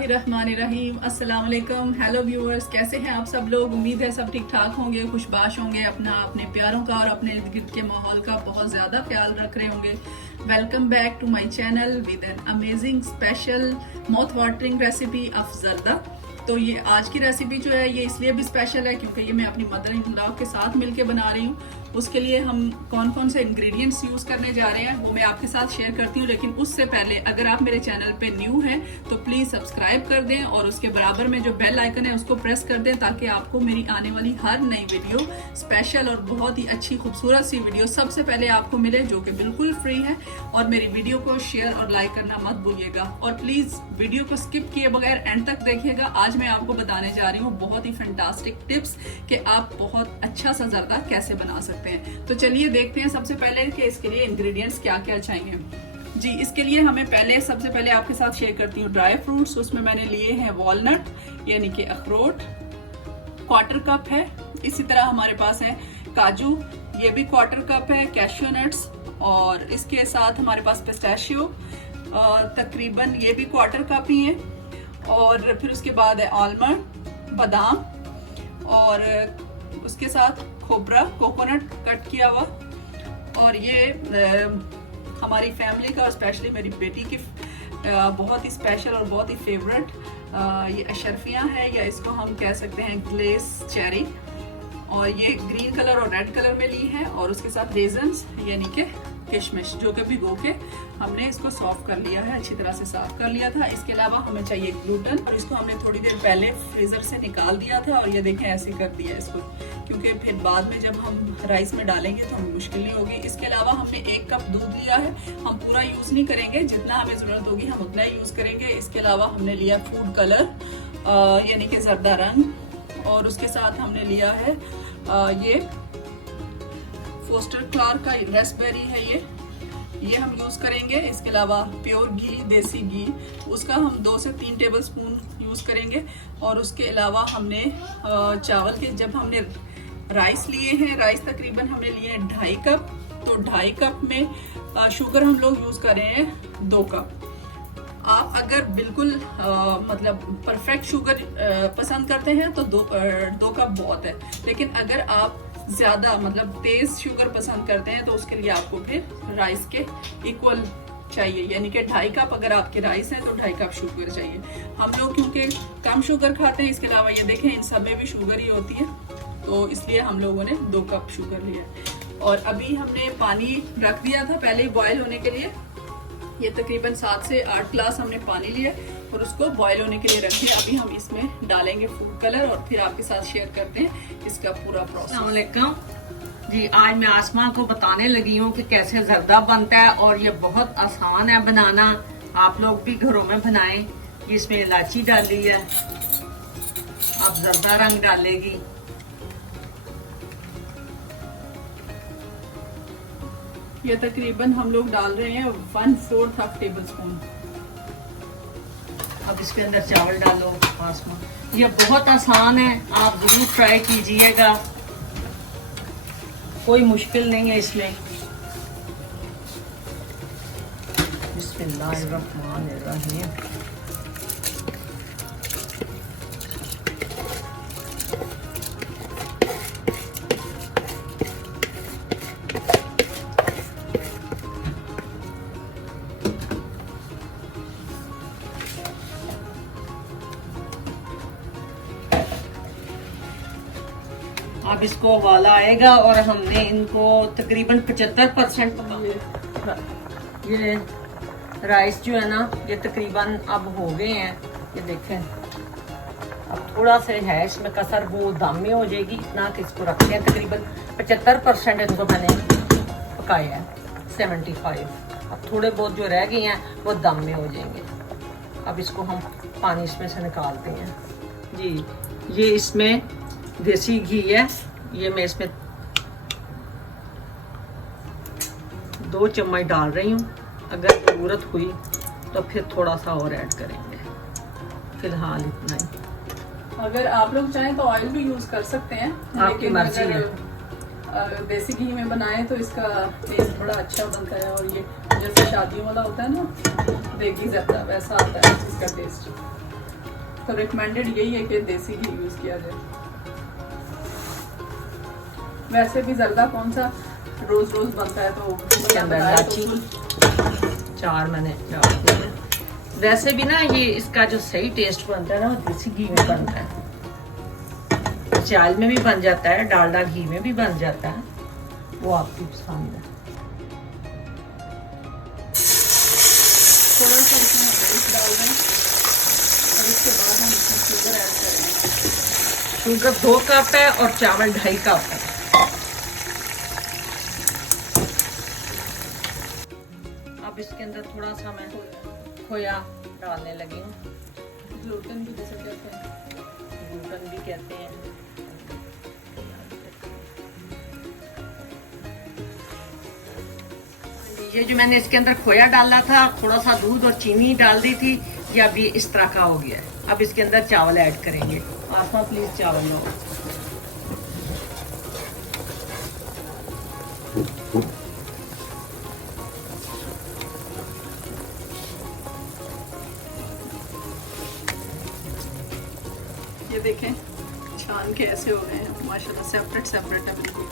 बिस्मिल्लाहिर्रहमानिर्रहीम। अस्सलाम वालेकुम। हेलो व्यूअर्स, कैसे हैं आप सब लोग? उम्मीद है सब ठीक ठाक होंगे, खुशबाश होंगे, अपने प्यारों का और अपने इर्द गिर्द के माहौल का बहुत ज़्यादा ख्याल रख रहे होंगे। Welcome back to my channel with an amazing special mouth watering recipe of zarda. तो ये आज की रेसिपी जो है ये इसलिए भी स्पेशल है क्योंकि ये मैं अपनी मदर इन लॉ के साथ मिलके बना रही हूँ। उसके लिए हम कौन कौन से इंग्रेडिएंट्स यूज करने जा रहे हैं वो मैं आपके साथ शेयर करती हूँ। लेकिन उससे पहले अगर आप मेरे चैनल पे न्यू हैं तो प्लीज सब्सक्राइब कर दें और उसके बराबर में जो बेल आइकन है उसको प्रेस कर दें ताकि आपको मेरी आने वाली हर नई वीडियो स्पेशल और बहुत ही अच्छी खूबसूरत सी वीडियो सबसे पहले आपको मिले, जो कि बिल्कुल फ्री है। और मेरी वीडियो को शेयर और लाइक करना मत भूलिएगा और प्लीज वीडियो को स्किप किए बगैर एंड तक देखिएगा। आज मैं आपको बताने जा रही हूँ बहुत ही फैंटास्टिक टिप्स कि आप बहुत अच्छा सा जर्दा कैसे बना सकते हैं। तो चलिए देखते हैं सबसे पहले कि इसके लिए इंग्रेडिएंट्स क्या क्या चाहिए। जी, इसके लिए हमें सबसे पहले आपके साथ शेयर करती हूँ ड्राई फ्रूट्स। उसमें मैंने लिए हैं वॉलनट यानी कि अखरोट, 1/4 कप है। इसी तरह हमारे पास है काजू, ये भी 1/4 कप है। कैश्यू नट्स, और इसके साथ हमारे पास पिस्ताशियो तकरीबन ये भी 1/4 कप ही है। और फिर उसके बाद है आलमंड, बादाम, और उसके साथ खोबरा, कोकोनट कट किया हुआ। और ये हमारी फैमिली का और स्पेशली मेरी बेटी की बहुत ही स्पेशल और बहुत ही फेवरेट ये अशरफियाँ है, या इसको हम कह सकते हैं ग्लेस चेरी। और ये ग्रीन कलर और रेड कलर में ली है। और उसके साथ रेजन्स यानी कि किशमिश, जो कि भिगो के हमने इसको सॉफ्ट कर लिया है, अच्छी तरह से साफ कर लिया था। इसके अलावा हमें चाहिए ग्लूटेन, और इसको हमने थोड़ी देर पहले फ्रीजर से निकाल दिया था। और ये देखें ऐसे कर दिया इसको, क्योंकि फिर बाद में जब हम राइस में डालेंगे तो हमें मुश्किल नहीं होगी। इसके अलावा हमने 1 कप दूध लिया है। हम पूरा यूज नहीं करेंगे, जितना हमें जरूरत होगी हम उतना ही यूज करेंगे। इसके अलावा हमने लिया फूड कलर यानी कि जर्दा रंग, और उसके साथ हमने लिया है ये फोस्टर क्लार्क का रेस्पबेरी है, ये हम यूज करेंगे। इसके अलावा प्योर घी, देसी घी, उसका हम 2 से 3 टेबल स्पून यूज करेंगे। और उसके अलावा हमने चावल के, जब हमने राइस लिए हैं, राइस तकरीबन हमने लिए हैं 2.5 कप, तो 2.5 कप में शुगर हम लोग यूज कर रहे हैं 2 कप। आप अगर बिल्कुल मतलब परफेक्ट शुगर पसंद करते हैं तो 2 कप बहुत है। लेकिन अगर आप ज्यादा मतलब तेज शुगर पसंद करते हैं तो उसके लिए आपको फिर राइस के इक्वल चाहिए, यानी कि 2.5 कप अगर आपके राइस है तो 2.5 कप शुगर चाहिए। हम लोग क्योंकि कम शुगर खाते हैं, इसके अलावा ये देखें इन सब में भी शुगर ही होती है, तो इसलिए हम लोगों ने 2 कप शुगर लिया है। और अभी हमने पानी रख दिया था पहले बॉयल होने के लिए। ये तकरीबन 7 से 8 ग्लास हमने पानी लिया और उसको बॉयल होने के लिए रख दिया। अभी हम इसमें डालेंगे फूड कलर और फिर आपके साथ शेयर करते हैं इसका पूरा प्रोसेस। अस्सलाम वालेकुम जी, आज मैं आसमा को बताने लगी हूँ कि कैसे जर्दा बनता है, और ये बहुत आसान है बनाना। आप लोग भी घरों में बनाएं। इसमें इलायची डाली है, अब जर्दा रंग डालेगी, ये तकरीबन हम लोग डाल रहे हैं 1/4 टेबल स्पून। अब इसके अंदर चावल डालो आसमा। ये बहुत आसान है, आप जरूर ट्राई कीजिएगा, कोई मुश्किल नहीं है इसमें। बिस्मिल्लाहिर्रहमानिर्रहीम। अब इसको उबाला आएगा और हमने इनको तकरीबन 75% ये राइस जो है ना, ये तकरीबन अब हो गए हैं। ये देखें, अब थोड़ा सा है इसमें कसर, वो दम में हो जाएगी। इतना कि इसको रखते हैं, तकरीबन 75% इनको मैंने पकाया है, 75। अब थोड़े बहुत जो रह गए हैं वो दम में हो जाएंगे। अब इसको हम पानी इसमें से निकालते हैं। जी, ये इसमें देसी घी है, ये मैं इसमें 2 चम्मच डाल रही हूँ। अगर ज़रूरत हुई तो फिर थोड़ा सा और ऐड करेंगे, फिलहाल इतना ही। अगर आप लोग चाहें तो ऑयल भी यूज कर सकते हैं, आपकी मर्जी है। देसी घी में बनाए तो इसका टेस्ट बड़ा अच्छा बनता है। और ये जैसे शादियों वाला होता है ना देगी जर्दा, वैसा आता है इसका टेस्ट। तो रिकमेंडेड यही है कि देसी घी यूज किया जाए। वैसे भी जर्दा कौन सा रोज रोज बनता है, तो इसके अंदर बताया इलायची तो 4 मैंने डाल दी है। वैसे भी ना ये इसका जो सही टेस्ट बनता है ना वो देसी घी में बनता है। चावल में भी बन जाता है, डालडा घी में भी बन जाता है, वो आपकी पसंद है। थोड़ा सा इसमें मिर्च डाल दें और इसके बाद हम इसमें शुगर ऐड करेंगे। शुगर 2 कप है और चावल 2.5 कप है। अब इसके अंदर थोड़ा सा मैं खोया डालने लगी हूँ। ग्लूटेन भी जैसे कहते हैं, ग्लूटेन भी कहते हैं। ये जो मैंने इसके अंदर खोया डाला था, थोड़ा सा दूध और चीनी डाल दी थी, ये अब ये इस तरह का हो गया है। अब इसके अंदर चावल ऐड करेंगे। आसमा प्लीज चावल लो। ये देखें छान के ऐसे हो गए हैं माशाल्लाह, सेपरेट सेपरेट है बिल्कुल।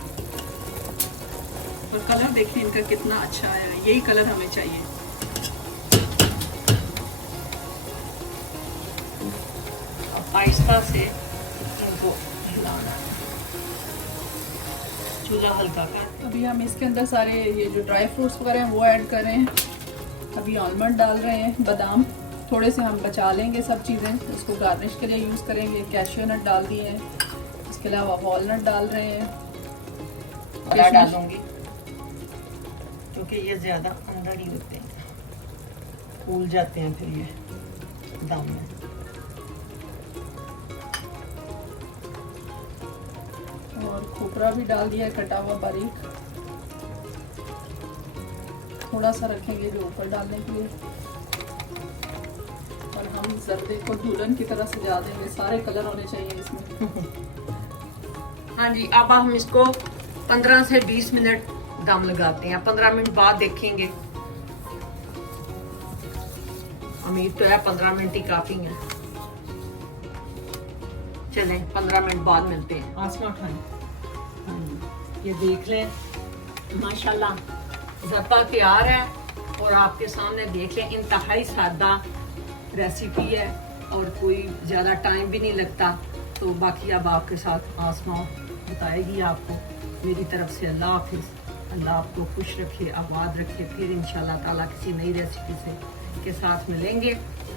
और कलर देखिए इनका कितना अच्छा है, यही कलर हमें चाहिए। आहिस्ता से इनको हिलाना है, चूल्हा हल्का कर। अभी हम इसके अंदर सारे ये जो ड्राई फ्रूट्स वगैरह हैं वो ऐड कर रहे हैं। अभी आलमंड डाल रहे हैं, बादाम थोड़े से हम बचा लेंगे, सब चीज़ें उसको गार्निश के लिए यूज़ करेंगे। कैश्यू नट डाल दिए हैं, इसके अलावा वॉलनट डाल रहे हैं। बड़ा डालूंगी क्योंकि ये ज़्यादा अंदर ही होते हैं, फूल जाते हैं फिर ये दम में। और खोपरा भी डाल दिया है कटा हुआ बारीक। थोड़ा सा रखेंगे जो ऊपर डालने के लिए। और हम जर्दे को दुल्हन की तरह सजा देंगे, सारे कलर होने चाहिए इसमें। हाँ जी, अब हम इसको 15 से 20 मिनट दम लगाते हैं। 15 मिनट बाद देखेंगे। उम्मीद तो है 15 मिनट ही काफी है। चलें 15 मिनट बाद मिलते हैं। आसमा उठाएं। ये देख लें माशाल्लाह ज़र्दा तैयार है और आपके सामने देख लें, इंतहाई सादा रेसिपी है और कोई ज़्यादा टाइम भी नहीं लगता। तो बाकी अब आपके साथ आसमा बताएगी आपको। मेरी तरफ से अल्लाह हाफिज़। अल्लाह आपको खुश रखे, आबाद रखे। फिर इंशाल्लाह ताला किसी नई रेसिपी से के साथ मिलेंगे।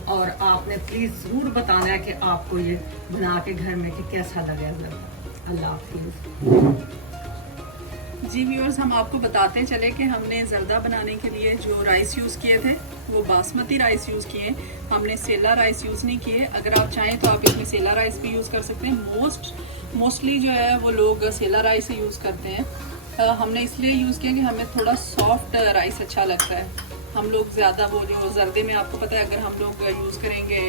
और आपने प्लीज़ ज़रूर बताना है कि आपको ये बना के घर में कि कैसा लगे। अल्लाह हाफिज़। जी व्यूअर्स, हम आपको बताते चले कि हमने जर्दा बनाने के लिए जो राइस यूज़ किए थे वो बासमती राइस यूज़ किए, हमने सेला राइस यूज़ नहीं किए। अगर आप चाहें तो आप इसमें सेला राइस भी यूज़ कर सकते हैं। मोस्टली जो है वो लोग सेला राइस ही यूज़ करते हैं। हमने इसलिए यूज़ किया कि हमें थोड़ा सॉफ्ट राइस अच्छा लगता है। हम लोग ज़्यादा वो जो जर्दे में आपको पता है अगर हम लोग यूज़ करेंगे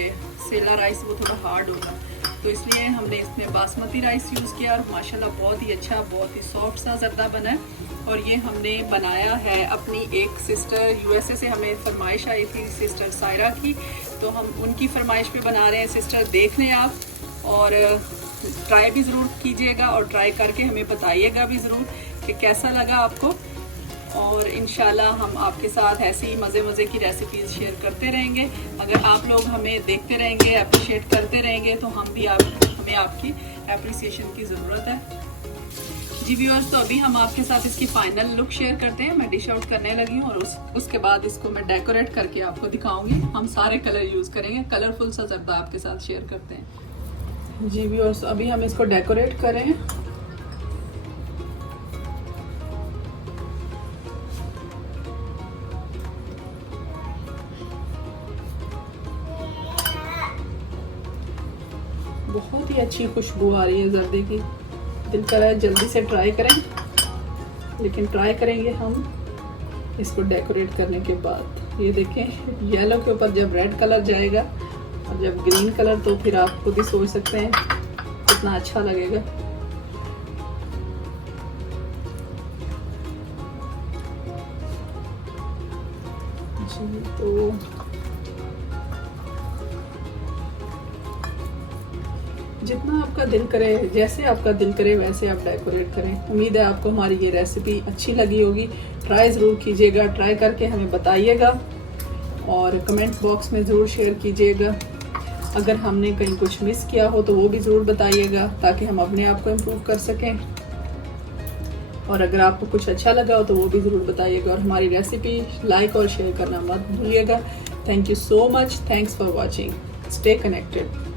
सेला राइस वो थोड़ा हार्ड होगा, तो इसलिए हमने इसमें बासमती राइस यूज़ किया और माशाल्लाह बहुत ही अच्छा, बहुत ही सॉफ्ट सा जर्दा बना है। और ये हमने बनाया है अपनी एक सिस्टर यूएसए से, हमें फरमाइश आई थी सिस्टर सायरा की, तो हम उनकी फरमाइश पे बना रहे हैं। सिस्टर देख लें आप और ट्राई भी ज़रूर कीजिएगा और ट्राई करके हमें बताइएगा भी ज़रूर कि कैसा लगा आपको। और इंशाल्लाह हम आपके साथ ऐसी ही मज़े की रेसिपीज़ शेयर करते रहेंगे। अगर आप लोग हमें देखते रहेंगे, अप्रिशिएट करते रहेंगे, तो हमें आपकी अप्रिसिएशन की ज़रूरत है। जी व्यूअर्स, तो अभी हम आपके साथ इसकी फाइनल लुक शेयर करते हैं। मैं डिश आउट करने लगी हूँ और उसके बाद इसको मैं डेकोरेट करके आपको दिखाऊंगी। हम सारे कलर यूज़ करेंगे, कलरफुल सा जर्दा आपके साथ शेयर करते हैं। जी व्यूअर्स, अभी हम इसको डेकोरेट करें। बहुत ही अच्छी खुशबू आ रही है जर्दे की। दिल कर रहा है जल्दी से ट्राई करें, लेकिन ट्राई करेंगे हम इसको डेकोरेट करने के बाद। ये देखें, येलो के ऊपर जब रेड कलर जाएगा और जब ग्रीन कलर, तो फिर आप खुद ही सोच सकते हैं कितना अच्छा लगेगा। जी तो जितना आपका दिल करे, जैसे आपका दिल करे वैसे आप डेकोरेट करें। उम्मीद है आपको हमारी ये रेसिपी अच्छी लगी होगी। ट्राई ज़रूर कीजिएगा, ट्राई करके हमें बताइएगा और कमेंट बॉक्स में ज़रूर शेयर कीजिएगा। अगर हमने कहीं कुछ मिस किया हो तो वो भी ज़रूर बताइएगा ताकि हम अपने आप को इम्प्रूव कर सकें। और अगर आपको कुछ अच्छा लगा हो तो वो भी ज़रूर बताइएगा और हमारी रेसिपी लाइक और शेयर करना मत भूलिएगा। Thank you so much. Thanks for watching. Stay connected.